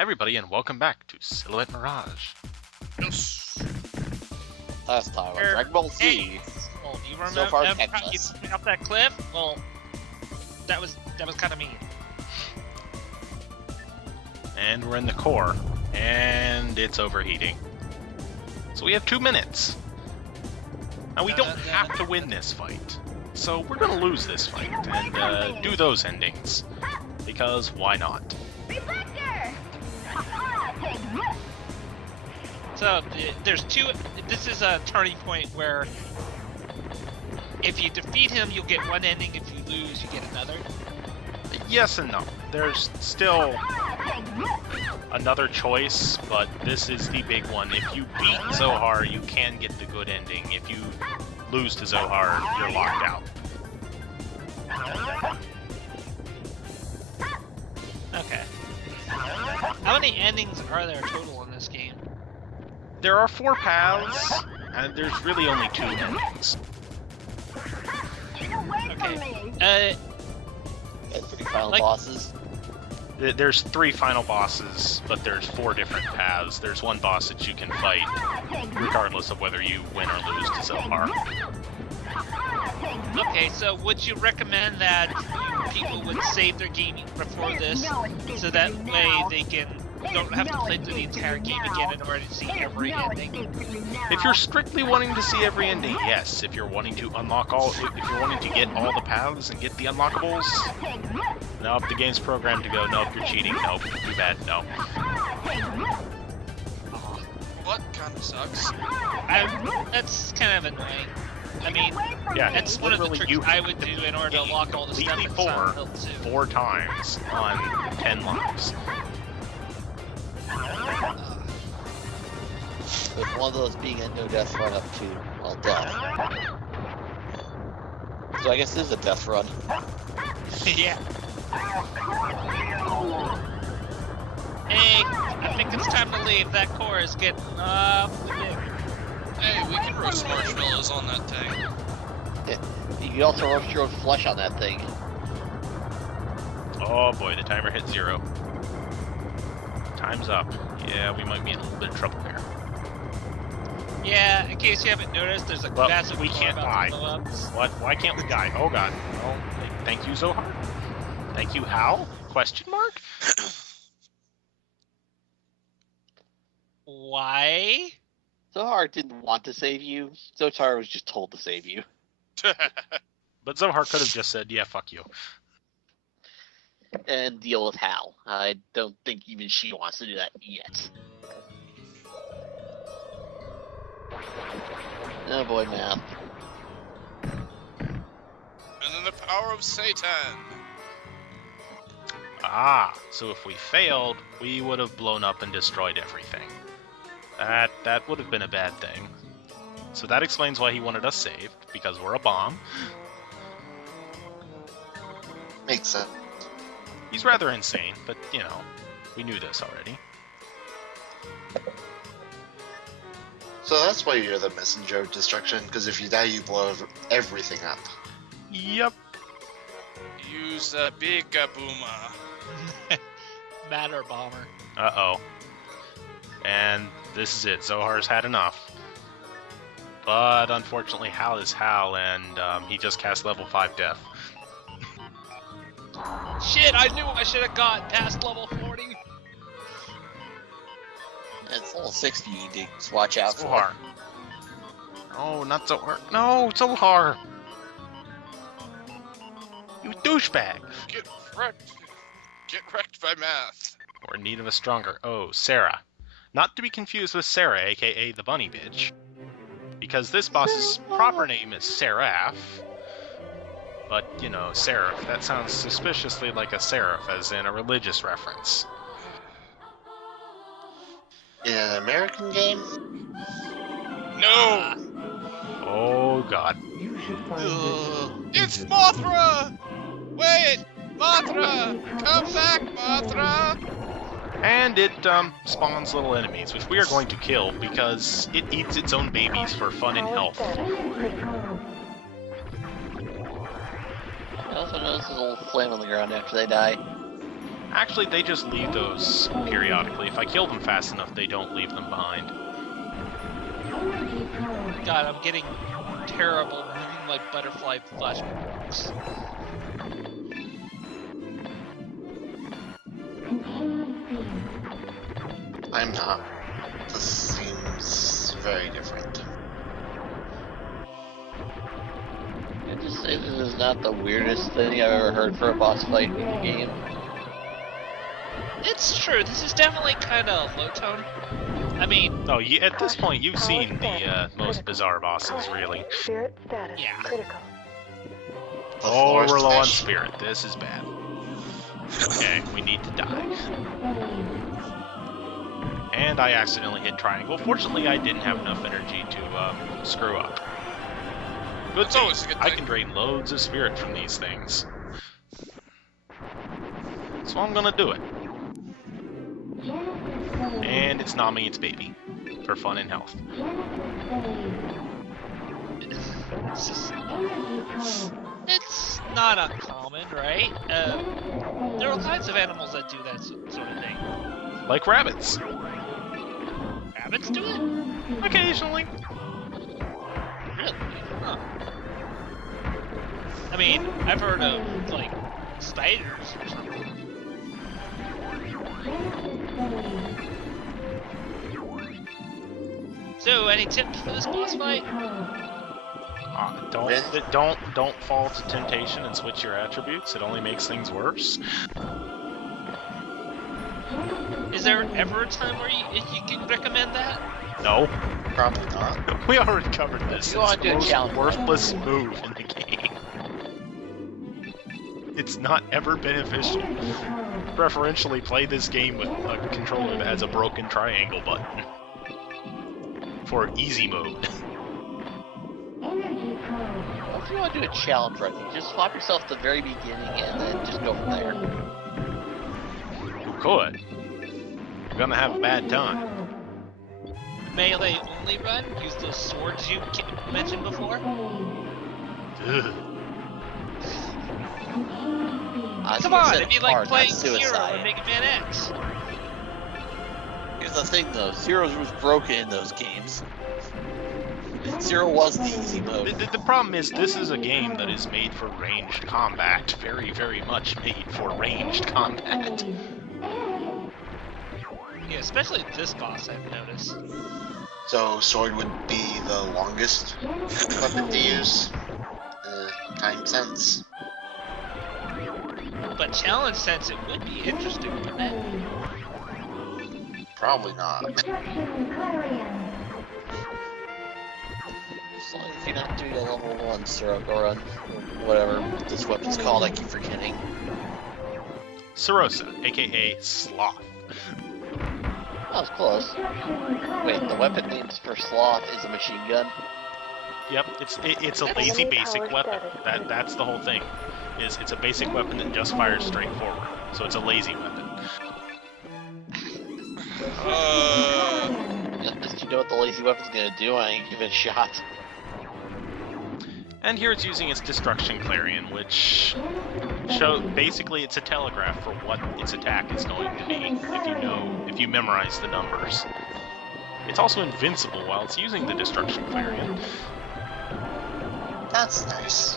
everybody, and welcome back to Silhouette Mirage. Yes. Last time on Dragon Ball Z. Hey, well, you remember So far, how you catchless. threw me off that cliff? Well, that was kind of mean. And we're in the core, and it's overheating. So we have 2 minutes. Now we don't have to win this fight, so we're gonna lose this fight and do those endings, because why not? So there's two. This is a turning point where if you defeat him, you'll get one ending. If you lose, you get another. Yes and no. There's still another choice, but this is the big one. If you beat Zohar, you can get the good ending. If you lose to Zohar, you're locked out. Okay. How many endings are there total in this game? There are 4 paths, and there's really only 2 endings. Okay. And 3 final Like- bosses. There's 3 final bosses, but there's 4 different paths. There's one boss that you can fight, regardless of whether you win or lose to Zohar. Okay, so would you recommend that people would save their game before this, so that way they don't have to play through the entire game again in order to see every ending? If you're strictly wanting to see every ending, yes. If you're wanting to unlock if you're wanting to get all the paths and get the unlockables, nope, the game's programmed to go, nope, you're cheating, nope, too bad, no. What kind of sucks? That's kind of annoying. I mean, Yeah, that's one of the literally tricks I would do in order to unlock all the stuff in completely Silent Hill 2. 4 times on 10 lives. With one of those being a no death run up to, well, death. So I guess this is a death run. Yeah. Hey, I think it's time to leave. That core is getting awfully big. Hey, we can roast marshmallows on that thing. You can also roast your own flesh on that thing. Oh boy, the timer hit 0. Time's up. Yeah, we might be in a little bit of trouble here. Yeah, in case you haven't noticed, there's a Well, massive we core can't about die. to blow up. What? Why can't we die? Oh god. Oh, thank you, Zohar. Thank you, how? Question mark? Why? Zohar didn't want to save you. Zohar was just told to save you. But Zohar could have just said, yeah, fuck you. And deal with Hal. I don't think even she wants to do that yet. Oh boy, math. And then the power of Satan. Ah, so if we failed, we would have blown up and destroyed everything. That would have been a bad thing. So that explains why he wanted us saved, because we're a bomb. Makes sense. He's rather insane, but, you know, we knew this already. So that's why you're the messenger of destruction, because if you die, you blow everything up. Yep. Use the big kabooma. Matter bomber. Uh-oh. And this is it. Zohar's had enough. But unfortunately, Hal is Hal, and he just cast level 5 death. Shit, I knew I should have gotten past level 40. It's level 60 you need to watch out Zohar. No, not Zohar. No, Zohar! You douchebag! Get wrecked. Get wrecked by math. We're in need of a stronger. Oh, Sarah. Not to be confused with Sarah, aka the bunny bitch. Because this boss's proper name is Seraph. But, you know, Seraph, that sounds suspiciously like a seraph, as in a religious reference. In an American game? No! Oh, God. It's Mothra! Wait! Mothra! Come back, Mothra! And it spawns little enemies, which we are going to kill because it eats its own babies for fun and health. I also notice there's a little flame on the ground after they die. Actually, they just leave those periodically. If I kill them fast enough, they don't leave them behind. God, I'm getting terrible like butterfly flashbacks. I'm not. This seems very different. I just say this is not the weirdest thing I've ever heard for a boss fight in a game. It's true, this is definitely kind of low tone. I mean, Oh, at this point, you've seen the most bizarre bosses, really. Spirit status Yeah. critical. The Oh, forest we're low on fish. spirit. This is bad. Okay, we need to die. And I accidentally hit triangle. Fortunately, I didn't have enough energy to screw up. Good That's thing. always a good I thing. can drain loads of spirit from these things. So I'm gonna do it. And it's Nami, it's baby. For fun and health. it's just... It's not uncommon, right? There are all kinds of animals that do that sort of thing. Like rabbits. Rabbits do it? Occasionally. Really? Huh. I mean, I've heard of, like, spiders or something. So, any tips for this boss fight? Don't fall to temptation and switch your attributes. It only makes things worse. Is there ever a time where you can recommend that? No, Probably not. we already covered this. You It's wanna the do a most challenge. worthless move in the game. It's not ever beneficial. Preferentially play this game with a controller that has a broken triangle button. For easy mode. What if you want to do a challenge right now? Just swap yourself at the very beginning and then just go from there. You could. You're gonna have a bad time. Melee only run? Use those swords you mentioned before? Ugh. Come on, it'd be like hard, playing that's Zero suicide. or Mega Man X. Here's the thing though, Zero was broken in those games. Zero was the easy mode. The problem is, this is a game that is made for ranged combat. Very, very much made for ranged combat. Yeah, especially this boss, I've noticed. So sword would be the longest weapon to use. Time sense. But challenge sense, it would be interesting, wouldn't it? Probably not. As long as you're not doing a level 1 Zero or whatever this weapon's called, I keep forgetting. Sarosa, aka Sloth. That was close. Wait, the weapon named for Sloth is a machine gun? Yep, it's a lazy basic weapon. That's the whole thing. It's a basic weapon that just fires straight forward. So it's a lazy weapon. Just you know what the lazy weapon's gonna do, I ain't give it a shot. And here it's using its destruction clarion, which basically it's a telegraph for what its attack is going to be if you memorize the numbers. It's also invincible while it's using the destruction clarion. That's nice.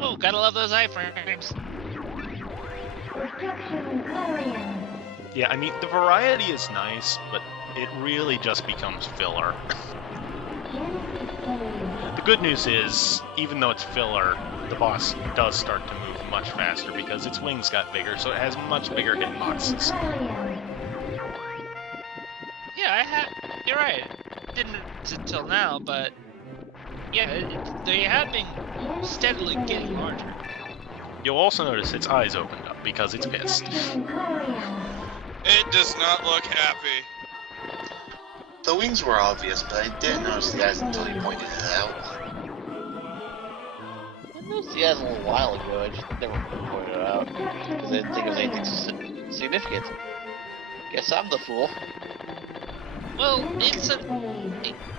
Oh, gotta love those iframes. Yeah, I mean the variety is nice, but it really just becomes filler. The good news is, even though it's filler, the boss does start to move much faster because its wings got bigger, so it has much bigger hitboxes. Yeah, you're right. Didn't until now, but yeah, they have been steadily getting larger. You'll also notice its eyes opened up because it's pissed. It does not look happy. The wings were obvious, but I didn't notice the eyes until you pointed it out. I noticed the eyes a little while ago, I just never pointed it out. Because I didn't think it was anything significant. Guess I'm the fool. Well, it's a...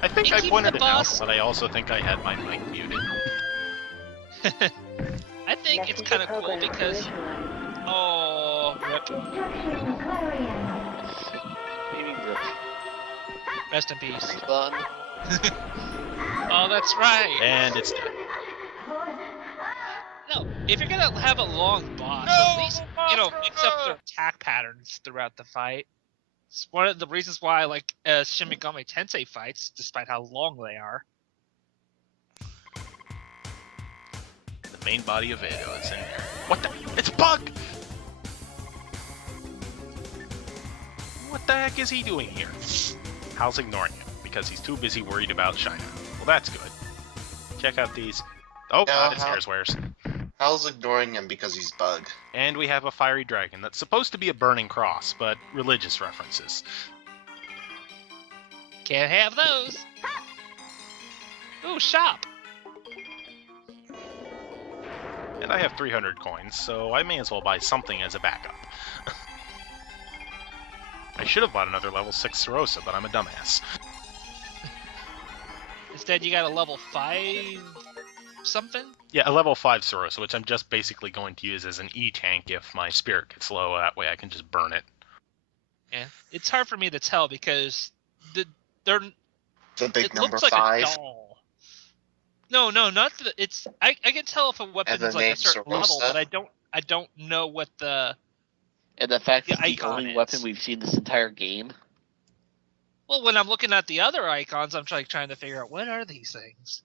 I think I keeps pointed the it out, boss- but I also think I had my mic muted. I think it's kind of cool because... Oh, Rip. Baby Rip. Rest in peace. Fun. Oh, that's right. And it's dead. No, if you're gonna have a long boss, No, at least, mix up Mothra! their attack patterns throughout the fight. It's one of the reasons why I like Shin Megami Tensei fights, despite how long they are. The main body of Edo is in here. What the? It's a bug! What the heck is he doing here? Hal's ignoring him because he's too busy worried about China. Well, that's good. Check out these. Oh, Yeah, it's Hair's wares. Hal's ignoring him because he's bug. And we have a fiery dragon that's supposed to be a burning cross, but religious references. Can't have those. Ooh, shop. And I have 300 coins, so I may as well buy something as a backup. I should have bought another level 6 Sarosa, but I'm a dumbass. Instead, you got a level 5 something? Yeah, a level 5 Sarosa, which I'm just basically going to use as an E-tank if my spirit gets low. That way I can just burn it. Yeah, it's hard for me to tell because they're The big it number looks like 5. a doll. No, not the. It's I can tell if a weapon And the is like name a certain Sarosa? level, but I don't know what the. And the fact The that it's the icon only is. weapon we've seen this entire game. Well, when I'm looking at the other icons, I'm trying to figure out what are these things.